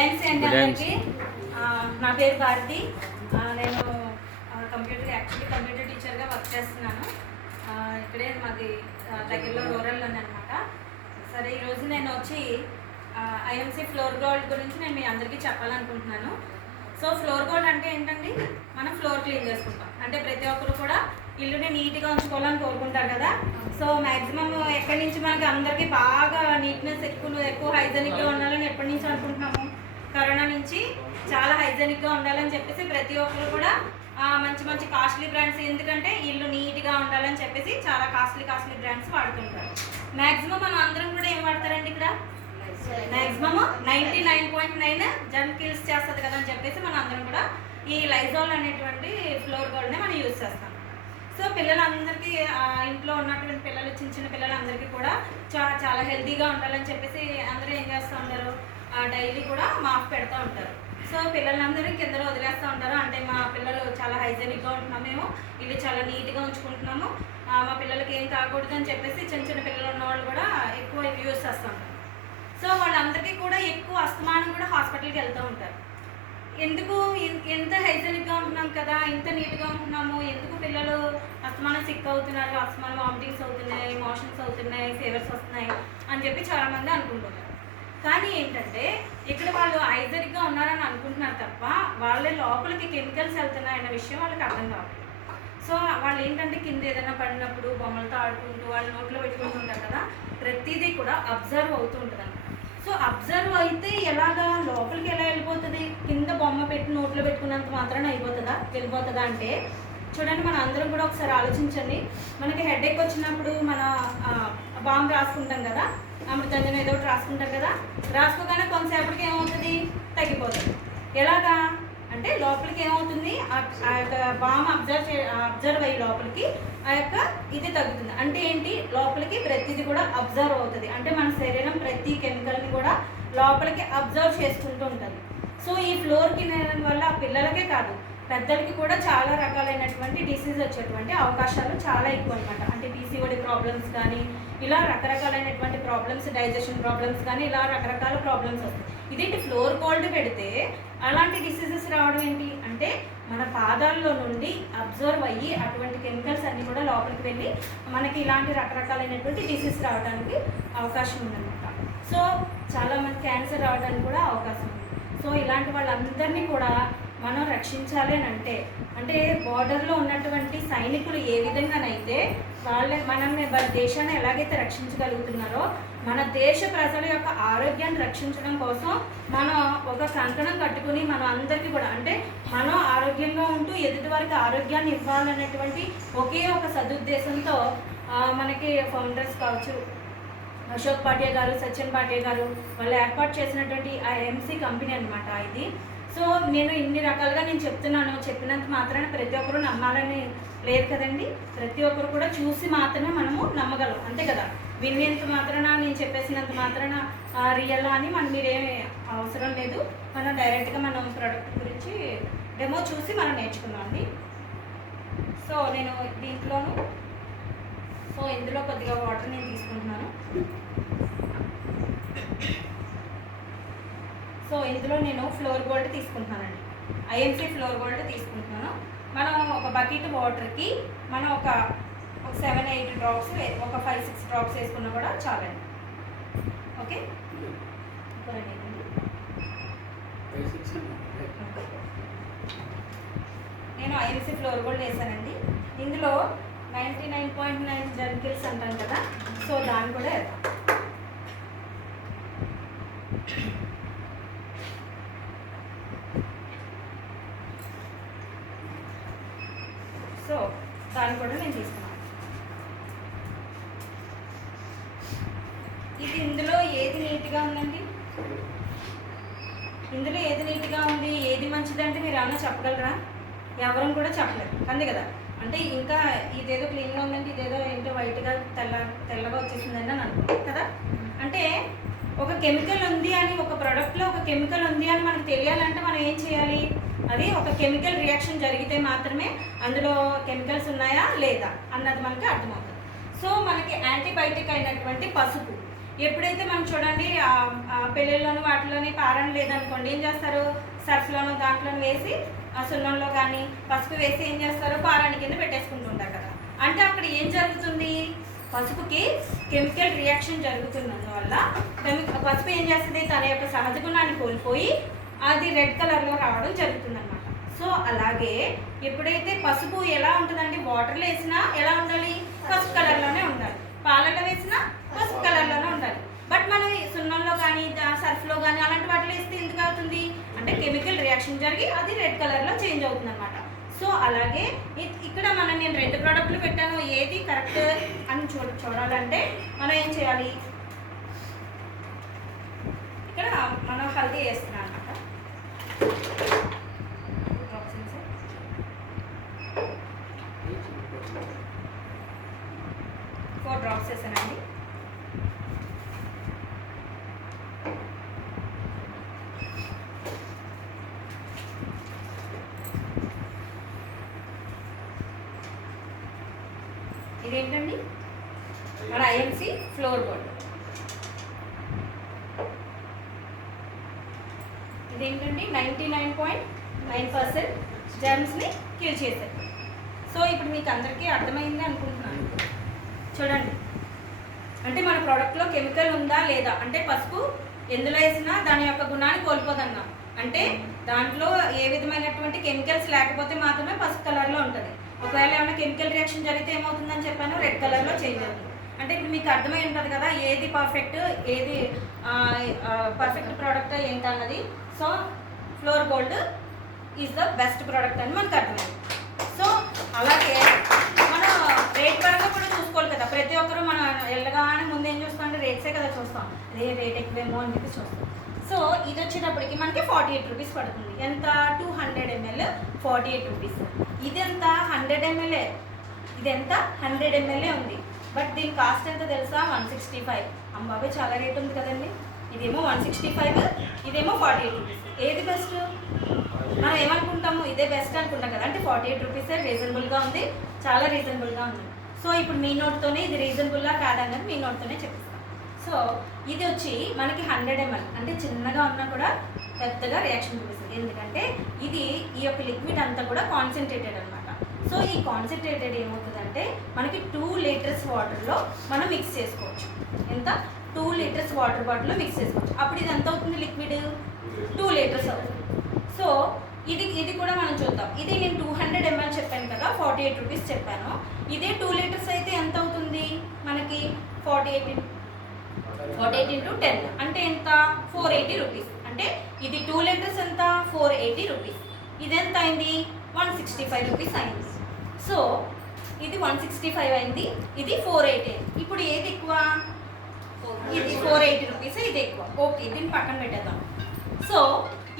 Thanks అండి అందరికీ. నా పేరు భారతి. నేను కంప్యూటర్ టీచర్గా వర్క్ చేస్తున్నాను. ఇక్కడే మాది దగ్గరలో రూరల్లోనే అనమాట. సరే, ఈరోజు నేను వచ్చి ఐఎంసీ ఫ్లోర్ గోల్డ్ గురించి నేను మీ అందరికీ చెప్పాలనుకుంటున్నాను. సో ఫ్లోర్ గోల్డ్ అంటే ఏంటండి? మనం ఫ్లోర్ క్లీన్ చేసుకుంటాం. అంటే ప్రతి ఒక్కరు కూడా ఇల్లుని నీట్గా ఉంచుకోవాలని కోరుకుంటారు కదా. సో మ్యాక్సిమం ఎక్కడి నుంచి మనకి అందరికీ బాగా నీట్నెస్ ఎక్కువ హైజెనిక్గా ఉండాలని ఎప్పటి నుంచి అనుకుంటున్నాము? కరోనా నుంచి చాలా హైజెనిక్గా ఉండాలని చెప్పేసి ప్రతి ఒక్కరు కూడా మంచి మంచి కాస్ట్లీ బ్రాండ్స్, ఎందుకంటే ఇల్లు నీట్గా ఉండాలని చెప్పేసి చాలా కాస్ట్లీ బ్రాండ్స్ వాడుతుంటారు. మ్యాక్సిమం మనం అందరం కూడా ఏం వాడతారండి? ఇక్కడ మ్యాక్సిమం 99.9 జర్మ్ కిల్స్ చేస్తుంది కదా అని చెప్పేసి మనం అందరం కూడా ఈ లైజాల్ అనేటువంటి ఫ్లోర్ గోల్డ్ని మనం యూజ్ చేస్తాం. సో పిల్లలందరికీ, ఇంట్లో ఉన్నటువంటి పిల్లలు, చిన్న పిల్లలందరికీ కూడా చాలా హెల్తీగా ఉండాలని చెప్పేసి అందరూ ఏం చేస్తూ ఉంటారు? డైలీ కూడా మాప్ పెడతా ఉంటారు. సో పిల్లలందరూ కిందలో వదిలేస్తూ ఉంటారు. అంటే మా పిల్లలు చాలా హైజెనిక్గా ఉంటున్నాము, మేము ఇల్లు చాలా నీట్గా ఉంచుకుంటున్నాము, మా పిల్లలకి ఏం కాకూడదు అని చెప్పేసి చిన్న పిల్లలు ఉన్న వాళ్ళు కూడా ఎక్కువ యూజ్ చేస్తూ ఉంటారు. సో వాళ్ళందరికీ కూడా ఎక్కువ అస్తమానం కూడా హాస్పిటల్కి వెళ్తూ ఉంటారు. ఎందుకు? ఎంత హైజెనిక్గా ఉంటున్నాం కదా, ఇంత నీట్గా ఉంటున్నాము, ఎందుకు పిల్లలు అస్తమానం సిక్ అవుతున్నారు, అస్తమానం వామిటింగ్స్ అవుతున్నాయి, మోషన్స్ అవుతున్నాయి, ఫీవర్స్ వస్తున్నాయి అని చెప్పి చాలామంది అనుకుంటున్నారు. కానీ ఏంటంటే ఇక్కడ వాళ్ళు హైజెనిక్గా ఉన్నారని అనుకుంటున్నారు తప్ప వాళ్ళే లోపలికి కెమికల్స్ వెళ్తున్నాయన్న విషయం వాళ్ళకి అర్థం కావాలి. సో వాళ్ళు ఏంటంటే కింద ఏదైనా పడినప్పుడు బొమ్మలతో ఆడుకుంటూ వాళ్ళు నోట్లో పెట్టుకుంటుంటారు కదా, ప్రతిదీ కూడా అబ్జర్వ్ అవుతూ ఉంటుంది అన్నమాట. సో అబ్జర్వ్ అయితే ఎలాగా లోపలికి ఎలా వెళ్ళిపోతుంది? కింద బొమ్మ పెట్టి నోట్లో పెట్టుకున్నంత మాత్రాన వెళ్ళిపోతుందా అంటే చూడండి, మన అందరం కూడా ఒకసారి ఆలోచించండి. మనకి హెడేక్ వచ్చినప్పుడు మన బాంబు రాసుకుంటాం కదా, అమృతాంజనం ఏదో ఒకటి రాసుకుంటారు కదా, రాసుకోగానే కొంతసేపటికి ఏమవుతుంది? తగ్గిపోతుంది. ఎలాగా అంటే లోపలికి ఏమవుతుంది? ఆ యొక్క బాంబు అబ్జర్వ్ అయ్యి లోపలికి ఆ యొక్క ఇది తగ్గుతుంది. అంటే ఏంటి? లోపలికి ప్రతిదీ కూడా అబ్జర్వ్ అవుతుంది. అంటే మన శరీరం ప్రతి కెమికల్ని కూడా లోపలికి అబ్జర్వ్ చేసుకుంటూ ఉంటుంది. సో ఈ ఫ్లోర్ క్లీనర్ వల్ల పిల్లలకే కాదు, పెద్దలకి కూడా చాలా రకాలైనటువంటి డిసీజ్ వచ్చేటువంటి అవకాశాలు చాలా ఎక్కువ అనమాట. అంటే పీసీఓడి ప్రాబ్లమ్స్ కానీ, ఇలా రకరకాలైనటువంటి ప్రాబ్లమ్స్, డైజెషన్ ప్రాబ్లమ్స్ కానీ, ఇలా రకరకాల ప్రాబ్లమ్స్ వస్తాయి. ఇదేంటి? ఫ్లోర్ కోల్డ్ పెడితే అలాంటి డిసీజెస్ రావడం ఏంటి అంటే మన పాదాల్లో నుండి అబ్జర్వ్ అయ్యి అటువంటి కెమికల్స్ అన్నీ కూడా లోపలికి వెళ్ళి మనకి ఇలాంటి రకరకాలైనటువంటి డిసీజ్ రావడానికి అవకాశం ఉందన్నమాట. సో చాలామంది క్యాన్సర్ రావడానికి కూడా అవకాశం ఉంది. సో ఇలాంటి వాళ్ళందరినీ కూడా మనం రక్షించాలి అని అంటే బార్డర్లో ఉన్నటువంటి సైనికులు ఏ విధంగానైతే మన దేశాన్ని ఎలాగైతే రక్షించగలుగుతున్నారో, మన దేశ ప్రజల యొక్క ఆరోగ్యాన్ని రక్షించడం కోసం మనం ఒక కంకణం కట్టుకుని మనం అందరికీ కూడా, అంటే మనం ఆరోగ్యంగా ఉంటూ ఎదుటి వారికి ఆరోగ్యాన్ని ఇవ్వాలనేటువంటి ఒకే ఒక సదుద్దేశంతో మనకి ఫౌండర్స్ కావచ్చు, అశోక్ పాటియా గారు, సచిన్ పాటియా గారు వాళ్ళు ఏర్పాటు చేసినటువంటి ఆ ఎంసీ కంపెనీ అనమాట ఇది. సో నేను ఇన్ని రకాలుగా నేను చెప్తున్నాను, చెప్పినంత మాత్రాన ప్రతి ఒక్కరు నమ్మాలని లేదు కదండి. ప్రతి ఒక్కరు కూడా చూసి మాత్రమే మనము నమ్మగలం, అంతే కదా. వినేంత మాత్రాన, నేను చెప్పేసినంత మాత్రాన రియల్ అని మీరేమీ అవసరం లేదు. మనం డైరెక్ట్గా మనం ప్రోడక్ట్ గురించి డెమో చూసి మనం నేర్చుకున్నాం అండి. సో నేను దీంట్లోనూ ఇందులో కొద్దిగా వాటర్ నేను తీసుకుంటున్నాను. సో ఇందులో నేను ఫ్లోర్ గోల్డ్ తీసుకుంటున్నానండి, ఐఎంసీ ఫ్లోర్ గోల్డ్ తీసుకుంటున్నాను. మనం ఒక బకెట్ వాటర్కి మనం ఒక 7-8 డ్రాప్స్, ఒక 5-6 డ్రాప్స్ వేసుకున్నా కూడా చాలండి. ఓకే, నేను ఐఎంసీ ఫ్లోర్ గోల్డ్ వేసానండి. ఇందులో 99.9 జర్మ్ కిల్స్ అంటాం కదా, సో దాన్ని కూడా వేద్దాం. సో దాన్ని కూడా నేను తీసుకున్నాను. ఇది ఇందులో ఏది నీట్గా ఉందండి? ఇందులో ఏది నీట్గా ఉంది, ఏది మంచిదంటే మీరు ఏమన్నా చెప్పగలరా? ఎవరం కూడా చెప్పలేరు, అంతే కదా. అంటే ఇంకా ఇదేదో క్లీన్గా ఉందంటే, ఇదేదో ఏంటో వైట్గా తెల్లగా వచ్చేసిందని అని అనుకుంటాం కదా. అంటే ఒక కెమికల్ ఉంది అని, ఒక ప్రోడక్ట్లో ఒక కెమికల్ ఉంది అని మనకు తెలియాలంటే మనం ఏం చేయాలి? అది ఒక కెమికల్ రియాక్షన్ జరిగితే మాత్రమే అందులో కెమికల్స్ ఉన్నాయా లేదా అన్నది మనకి అర్థమవుతుంది. సో మనకి యాంటీబయాటిక్ అయినటువంటి పసుపు, ఎప్పుడైతే మనం చూడండి పెళ్ళిళ్ళలోనూ వాటిలోని కారం లేదనుకోండి, ఏం చేస్తారు, సర్ఫ్లోనూ దాంట్లోనూ వేసి ఆ సున్నంలో కానీ పసుపు వేసి ఏం చేస్తారు, పారాని కింద పెట్టేసుకుంటుంటారు కదా. అంటే అక్కడ ఏం జరుగుతుంది, పసుపుకి కెమికల్ రియాక్షన్ జరుగుతున్నందువల్ల పసుపు ఏం చేస్తుంది, తన యొక్క సహజ గుణాన్ని కోల్పోయి అది రెడ్ కలర్లో రావడం జరుగుతుంది అనమాట. సో అలాగే ఎప్పుడైతే పసుపు ఎలా ఉంటుందండి, వాటర్లో వేసినా ఎలా ఉండాలి, పసుపు కలర్లోనే ఉండాలి, పాలల్లో వేసినా పసుపు కలర్లోనే ఉండాలి. బట్ మనం సున్నంలో కానీ సర్ఫ్లో కానీ అలాంటి వాటిలో వేస్తే ఎందుకు అవుతుంది అంటే కెమికల్ రియాక్షన్ జరిగి అది రెడ్ కలర్లో చేంజ్ అవుతుంది అనమాట. సో అలాగే ఇక్కడ నేను 2 ప్రోడక్ట్లు పెట్టాను, ఏది కరెక్ట్ అని చూడాలంటే మనం ఏం చేయాలి, ఇక్కడ మనం హల్దీ వేస్తున్నాం అనమాట. 4 డ్రాప్స్ వేసానండి. ఇదేంటండి, మన ఐఎంసి ఫ్లోర్ బోర్డ్. ఇదేంటండి 99.9% జర్మ్స్ని కిల్ చేశారు. సో ఇప్పుడు మీకు అందరికీ అర్థమైంది అనుకుంటున్నాను. చూడండి, అంటే మన ప్రోడక్ట్లో కెమికల్ ఉందా లేదా, అంటే పసుపు ఎందులో వేసినా దాని యొక్క గుణాన్ని కోల్పోదన్నాం. అంటే దాంట్లో ఏ విధమైనటువంటి కెమికల్స్ లేకపోతే మాత్రమే పసుపు కలర్లో ఉంటుంది. ఒకవేళ ఏమైనా కెమికల్ రియాక్షన్ జరిగితే ఏమవుతుందని చెప్పాను, రెడ్ కలర్లో చేంజ్ అవుతుంది. అంటే ఇప్పుడు మీకు అర్థమై ఉంటుంది కదా ఏది పర్ఫెక్ట్, ఏది పర్ఫెక్ట్ ప్రోడక్ట్ ఏంటన్నది. So floor gold is the best product అని మనకు అర్థమైంది. సో అలాగే మనం రేట్ పరంగా కూడా చూసుకోవాలి కదా. ప్రతి ఒక్కరు మనం వెళ్ళగానే ముందు ఏం చూస్తాం, రేట్సే కదా చూస్తాం, రేట్ ఎక్కువేమో అని చెప్పి చూస్తాం. సో ఇది వచ్చేటప్పటికి మనకి 48 రూపీస్ పడుతుంది. ఎంత, 200 ml 48 రూపీస్. ఇదెంత, 100 ml, ఇదెంత 100 ml ఉంది. బట్ దీని కాస్ట్ ఎంత తెలుసా, 165. అమ్మాబే చాలా రేట్ ఉంది కదండి. ఇదేమో 165, ఇదేమో 48 రూపీస్. ఏది బెస్ట్, మనం ఏమనుకుంటాము, ఇదే బెస్ట్ అనుకుంటాం కదా. అంటే 48 రూపీసే రీజనబుల్గా ఉంది, చాలా రీజనబుల్గా ఉంది. సో ఇప్పుడు మీ నోట్తోనే ఇది రీజనబుల్లా కాదన్నది మీ నోట్తోనే చెప్పిస్తాం. సో ఇది వచ్చి మనకి 100 ml, అంటే చిన్నగా ఉన్నా కూడా పెద్దగా రియాక్షన్ చూపిస్తుంది. ఎందుకంటే ఇది ఈ యొక్క లిక్విడ్ అంతా కూడా కాన్సన్ట్రేటెడ్ అనమాట. సో ఈ కాన్సన్ట్రేటెడ్ ఏమవుతుందంటే మనకి 2 లీటర్స్ వాటర్లో మనం మిక్స్ చేసుకోవచ్చు. ఎంత, 2 లీటర్స్ వాటర్ బాటిల్లో మిక్స్ చేసుకోవచ్చు. అప్పుడు ఇది ఎంత అవుతుంది, లిక్విడ్ 2 లీటర్స్ అవుతుంది. సో ఇది కూడా మనం చూద్దాం. ఇది నేను 200 ml చెప్పాను కదా, 48 రూపీస్ చెప్పాను. ఇదే 2 లీటర్స్ అయితే ఎంత అవుతుంది మనకి, 48 into 10 అంటే ఎంత, 480 రూపీస్. అంటే ఇది 2 లీటర్స్ ఎంత, 480 రూపీస్. ఇది ఎంత అయింది, 165 రూపీస్ అయింది. సో ఇది 165 అయింది, ఇది 480. ఇప్పుడు ఏది ఎక్కువ, ఇది 480 రూపీస్, ఇది ఎక్కువ. ఓకే, దీన్ని పక్కన పెట్టేద్దాం. సో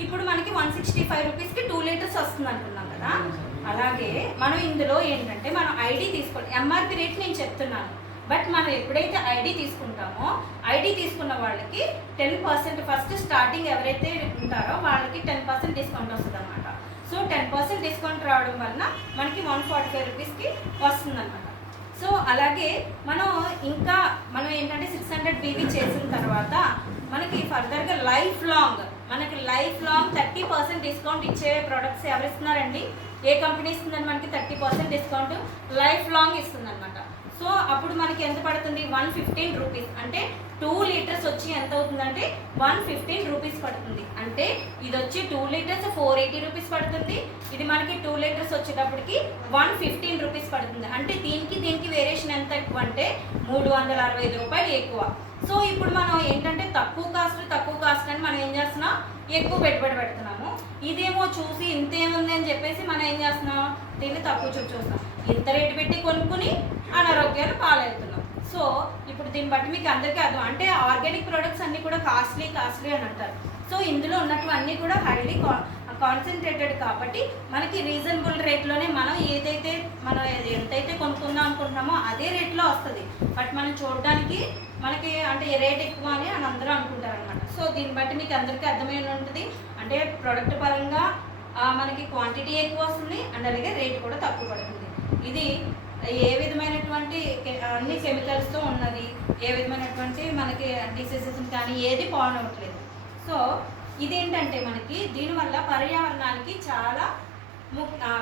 ఇప్పుడు మనకి 165 రూపీస్కి 2 లీటర్స్ వస్తుంది అనుకున్నాం కదా. అలాగే మనం ఇందులో ఏంటంటే మనం ఐడి తీసుకోండి. ఎంఆర్పి రేట్ నేను చెప్తున్నాను, బట్ మనం ఎప్పుడైతే ఐడి తీసుకుంటామో ఐడి తీసుకున్న వాళ్ళకి 10% ఫస్ట్ స్టార్టింగ్ ఎవరైతే ఉంటారో వాళ్ళకి 10% డిస్కౌంట్ వస్తుంది అనమాట. సో 10% డిస్కౌంట్ రావడం వలన మనకి 145 రూపీస్కి వస్తుంది అనమాట. సో అలాగే మనం ఏంటంటే 600 BV చేసిన తర్వాత మనకి ఫర్దర్గా లైఫ్ లాంగ్ 30% డిస్కౌంట్ ఇచ్చే ప్రోడక్ట్స్ ఎవరు ఇస్తున్నారండి, ఏ కంపెనీ ఇస్తుందని మనకి 30% డిస్కౌంట్ లైఫ్ లాంగ్ ఇస్తుంది అనమాట. సో అప్పుడు మనకి ఎంత పడుతుంది, 115 రూపీస్. అంటే 2 లీటర్స్ వచ్చి ఎంత అవుతుందంటే 115 రూపీస్ పడుతుంది. అంటే ఇది వచ్చి 2 లీటర్స్ 480 రూపీస్ పడుతుంది. ఇది మనకి 2 లీటర్స్ వచ్చేటప్పటికి 115 రూపీస్ పడుతుంది. అంటే దీనికి వేరియేషన్ ఎంత ఎక్కువ అంటే 365 రూపాయలు ఎక్కువ. సో ఇప్పుడు మనం ఏంటంటే తక్కువ కాస్ట్ అని మనం ఏం చేస్తున్నాం, ఎక్కువ పెట్టుబడి పెడుతున్నాము. ఇదేమో చూసి ఇంతేముంది అని చెప్పేసి మనం ఏం చేస్తున్నాం, దీన్ని తక్కువ చూస్తున్నాం. ఇంత రేటు పెట్టి కొనుక్కుని అనారోగ్యాలు పాలవుతున్నాం. సో ఇప్పుడు దీన్ని బట్టి మీకు అందరికీ అర్థం, అంటే ఆర్గానిక్ ప్రొడక్ట్స్ అన్నీ కూడా కాస్ట్లీ అని అంటారు. సో ఇందులో ఉన్నటువన్నీ కూడా హైలీ కాన్సన్ట్రేటెడ్ కాబట్టి మనకి రీజనబుల్ రేట్లోనే మనం ఎంతైతే కొనుక్కుందాం అనుకుంటున్నామో అదే రేట్లో వస్తుంది. బట్ మనం చూడడానికి మనకి అంటే రేట్ ఎక్కువ అని అందరూ అనుకుంటారు అనమాట. సో దీన్ని బట్టి మీకు అందరికీ అర్థమై ఉంటుంది, అంటే ప్రోడక్ట్ పరంగా మనకి క్వాంటిటీ ఎక్కువ వస్తుంది అండ్ అలాగే రేట్ కూడా తక్కువ పడుతుంది. ఇది ఏ విధమైనటువంటి అన్ని కెమికల్స్తో ఉన్నది, ఏ విధమైనటువంటి మనకి డిసీజెస్ కానీ ఏది పాడవట్లేదు. సో ఇదేంటంటే మనకి దీనివల్ల పర్యావరణానికి చాలా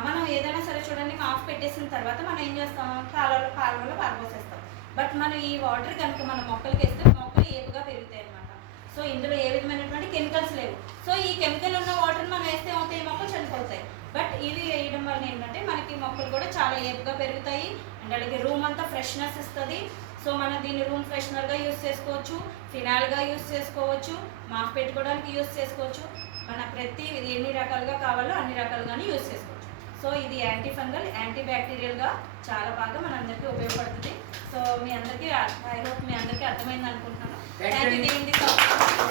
మనం ఏదైనా సరే చూడండి, ఆఫ్ పెట్టేసిన తర్వాత మనం ఏం చేస్తాం, కాలువలో పారబోసేస్తాం. బట్ మనం ఈ వాటర్ కనుక మన మొక్కలకి వేస్తే మొక్కలు ఏపుగా పెరుగుతాయి అన్నమాట. సో ఇందులో ఏ విధమైనటువంటి కెమికల్స్ లేవు. సో ఈ కెమికల్ ఉన్న వాటర్ని మనం వేస్తే అవుతాయి, మొక్కలు చనిపోతాయి. బట్ ఇది వేయడం వల్ల ఏంటంటే మనకి మొక్కలు కూడా చాలా ఏపుగా పెరుగుతాయి అండ్ అలాగే రూమ్ అంతా ఫ్రెష్నెస్ ఇస్తుంది. సో మనం దీన్ని రూమ్ ఫ్రెషనర్గా యూస్ చేసుకోవచ్చు, ఫినాల్గా యూస్ చేసుకోవచ్చు, మాఫ్ పెట్టుకోవడానికి యూస్ చేసుకోవచ్చు. మన ప్రతి ఎన్ని రకాలుగా కావాలో అన్ని రకాలుగానే యూస్ చేసుకోవచ్చు. సో ఇది యాంటీ ఫంగల్, యాంటీ బ్యాక్టీరియల్గా చాలా బాగా మనందరికీ ఉపయోగపడుతుంది. సో మీ అందరికీ ఐ హోప్ మీ అందరికీ అర్థమైంది అనుకుంటున్నాను. Thank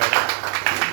you.